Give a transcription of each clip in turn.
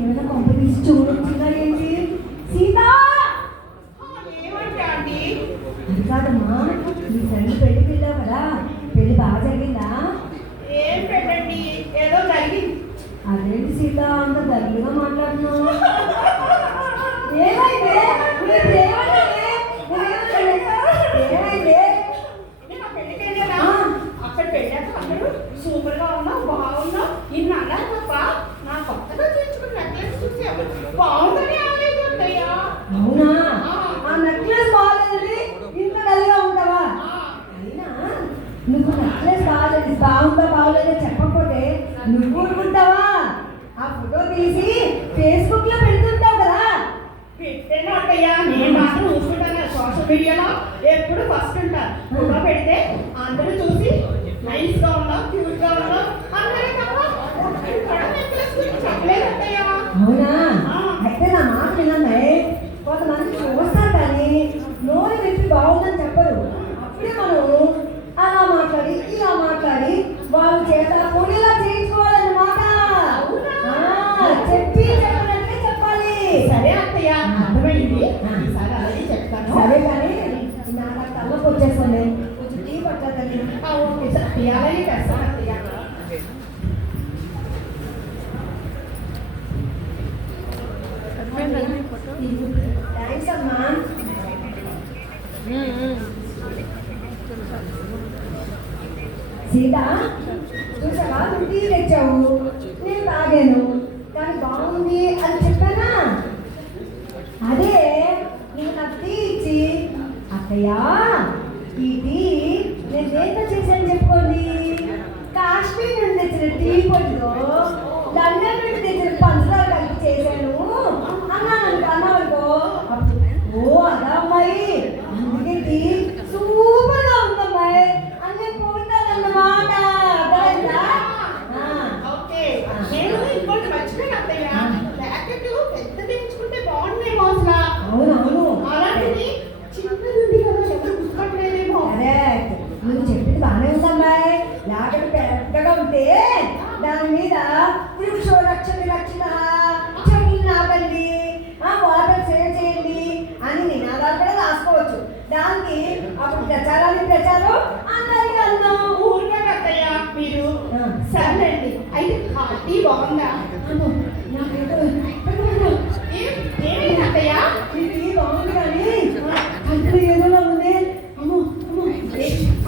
ఏమైనా కంపెనీస్ చూడొచ్చిందా ఏంటి? సీత ఏమంటా అండి? అది కాదమ్మా, నీ ఫ్రెండ్ పెళ్లికి వెళ్ళావు కదా, పెళ్లి బాగా జరిగిందా? ఏం పెట్టండి, ఏదో జరిగింది. అదేంటి సీత అంత దగ్గరగా మాట్లాడుతున్నావు? ఏమైంది? అక్కడ పెట్టాక అందరూ సూపర్ గా ఉన్నావు, బాగున్నావు, ఇన్ని అన్నారు తప్ప నా కొత్తగా చేయించుకున్న నెక్లెస్ చూసావు బాగుందని అనలేదు అత్తయ్య. అవునా? ఆ నెక్లెస్ బాగాలేదండి, ఇంత డల్గా ఉంటావా? అయినా నువ్వు నెక్లెస్ బాగుందా బాగోలేదో చెప్పకపోతే నువ్వు ఊరుకుంటావా? ఆ ఫోటో తీసి ఫేస్బుక్ లో పెడుతుంటావు కదా. పెట్టాను అత్తయ్య, నేను మాత్రం చూసుకుంటాను. సోషల్ మీడియాలో ఎప్పుడు ఫస్ట్ ఉంటాను. ఫోటో పెడితే అందరూ చూసి నైస్ గా ఉన్నావు, క్యూట్ గా ఉన్నావు అందరే కదా. నెక్లెస్ గురించి చెప్పలేదు అత్తయ్య. అవునా? అయితే నా మాట వినమ్మే, కొంతమంది చూస్తారు కానీ నోరు విప్పి బాగుందని చెప్పరు. అప్పుడే మనం అలా మాట్లాడి ఇలా మాట్లాడి వాళ్ళ చేత పొడిలా చేయించుకోవాలన్నమాట. చెప్పి చెప్పినట్లే చెప్పాలి. సరే అత్తయ్య, అర్థమైంది. సరే అలాగే చెప్తాను. సరే కానీ నా తల్లకి వచ్చేస్తుంది, కొంచెం టీ పట్టదండి. ఓకే సార్, అత్తయ్య అలాగే చేస్తాను అత్తయ్య. థ్యాంక్స్ అమ్మా. సీత చూసావా, నువ్వు టీ తెచ్చావు, నేను తాగాను, కానీ బాగుంది అని చెప్పానా? అదే నువ్వు నాకు టీ ఇచ్చి అత్తయ్యా ఈ టీ నేను దేంతో చేశాను చెప్పుకోండి, కాశ్మీర్ నుండి తెచ్చిన టీ పొడిలో లండన్ నుండి తెచ్చిన పంచదార కలిపి చేశాను అన్నావనుకో, ఓ అదా అమ్మాయి, అందుకే టీ సూపర్ గా ఉందమ్మాయి అన్నీ పోతానన్నమాట. ఓకే, నేను ఇంకోటి మర్చిపోయాను అత్తయ్య, ప్యాకెట్ పెద్దది ఎంచుకుంటే బాగుండేమో అసలు. అవునవును, అలాంటిది చిన్నది ఉంది కదా, ఎవరు గుర్తుపట్టలేదేమో. అదే నువ్వు చెప్పింది బాగానే ఉందమ్మాయి. లాకెట్ పెద్దగా ఉంటే దాని మీద వృక్షో రక్షణ రక్షణ, చెట్లు నాటండి, వాటర్ సేవ్ చేయండి అని నినాదాలు కూడా రాసుకోవచ్చు. దానికి అప్పుడు ప్రచారానికి ప్రచారం, అందరికీ అందం. ఊరికే అత్తయ్య మీరు. సరేండి, అయితే టీ బాగుందా? ఏమైంది అత్తయ్య? టీ బాగుంది కానీ అందులో ఏదో ఉంది. అమ్మో అమ్మో,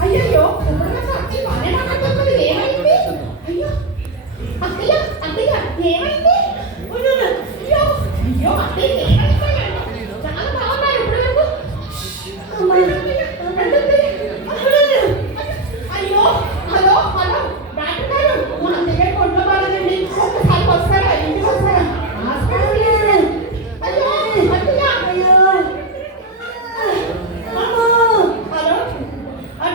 అయ్యో అత్తయ్య బాగానే మాట్లాడుతుంది, ఏమైంది? అయ్యో అత్తయ్య అత్తయ్య ఏమైంది? అయ్యో అయ్యో అత్తయ్య ఏమైంది? చాలా బాగున్నారు ఇప్పుడు వరకు. అయ్యో హలో హలో డాక్టర్ గారు, మా అత్తయ్య గారు కొంట్లో బాగాలేదండి, ఒక్కసారి వస్తారా, ఇంటికి వస్తారా? అయ్యో అత్తయ్య అయ్యో హలో,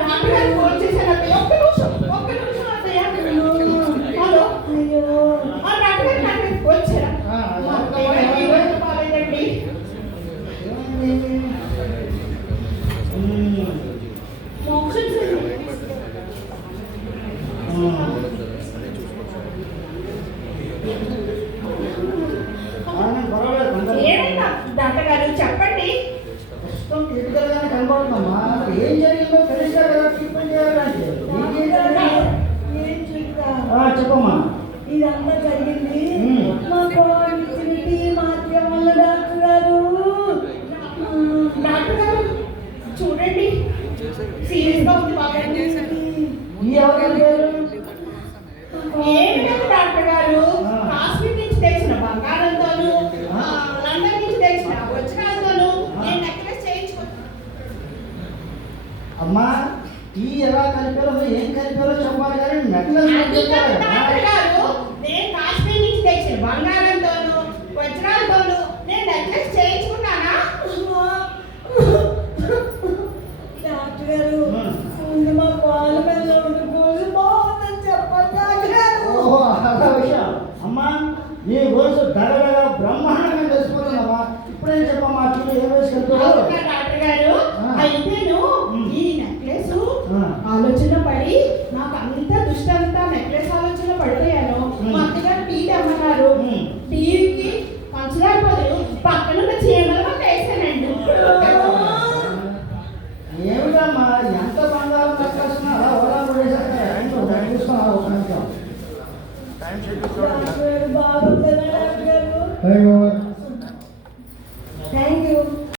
డాక్టర్ గారు ఫోన్ చేశారు అత్తయ్య, ఒక్క నిమిషం అత్తయ్య. హలో అయ్యో డాక్టర్ గారు వచ్చారా? మా అత్తయ్య గారికి ఈరోజు బాగాలేదండి. మోషన్ ఏమైందా డాక్టర్ గారు చెప్పండి. కనబడుతుందమ్మా, ఏం జరిగిందో తెలిసా కదా ట్రీట్మెంట్ చేయాలంటే. ఏం చెప్తా, చెప్పమ్మా. ఇదంతా జరిగింది మా కోడి ఇచ్చిన టీ మాత్రం వల్ల డాక్టర్ గారు. డాక్టర్ గారు చూడండి, సీరియస్ గా ఉంది బాగా. ఈ ఎవరు ఏమి లేదు డాక్టర్ గారు, కాశ్మీర్ నుంచి తెచ్చిన బంగారంతోను, లండన్ నుంచి తెచ్చిన వజ్రాలతోను నేను నెక్లెస్ చేయించుకున్నాను. అమ్మా, టీ ఎలా కలిపారో ఏం కలిపారో చెప్పాలి కానీ నెక్లెస్ డాక్టర్ గారు, నేను కాశ్మీర్ నుంచి తెచ్చిన బంగారంతోను వజ్రాలతోను నేను నెక్లెస్ చేయించుకున్నానా? డాక్టర్ గారు ముందు మా పాల మీద ఉండిపోయి బాగుందని చెప్పండి డాక్టర్ గారు. విషయం అమ్మా, నీ గొలుసు దగదగ బ్రహ్మాండంగా తెలిసిపోతుందమ్మా. ఇప్పుడేం చెప్పమ్మా, టీ ఏ వయసు కలిపారు? డాక్టర్ గారు, అయితేను ఈ నెక్లెస్ ఆలోచన పడి నాకు అంత దుష్టంతా నెక్లెస్ ఆలోచన పడిపోయాను. మా అత్తగారు టీ తెమ్మన్నారు, టీకి డాక్టర్ గారు బాగుంటుందా డాక్టర్ గారు? అయ్యో